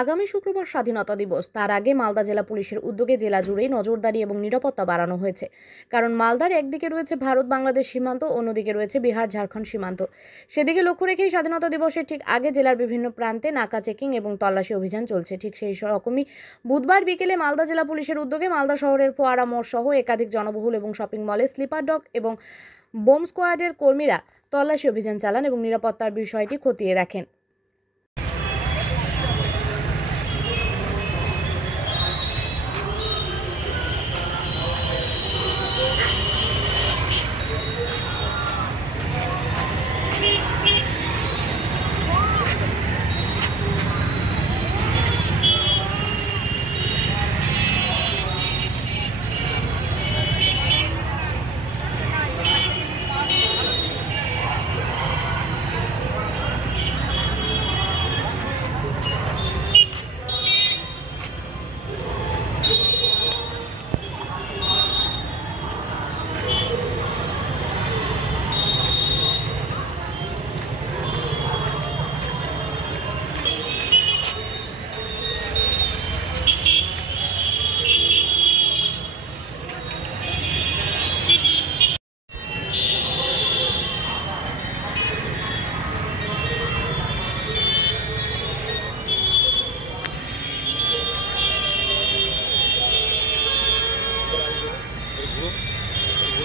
আগামী শুক্রবার স্বাধীনতা দিবস। তার আগে মালদা জেলা পুলিশের উদ্যোগে জেলা জুড়েই নজরদারি এবং নিরাপত্তা বাড়ানো হয়েছে। কারণ মালদার একদিকে রয়েছে ভারত বাংলাদেশ সীমান্ত, অন্যদিকে রয়েছে বিহার ঝাড়খণ্ড সীমান্ত। সেদিকে লক্ষ্য রেখেই স্বাধীনতা দিবসের ঠিক আগে জেলার বিভিন্ন প্রান্তে নাকা চেকিং এবং তল্লাশি অভিযান চলছে। ঠিক সেই রকমই বুধবার বিকেলে মালদা জেলা পুলিশের উদ্যোগে মালদা শহরের ফোয়ারা মোড় সহ একাধিক জনবহুল এবং শপিং মলে স্লিপার ডগ এবং বোম স্কোয়াডের কর্মীরা তল্লাশি অভিযান চালান এবং নিরাপত্তার বিষয়টি খতিয়ে দেখেন।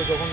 যখন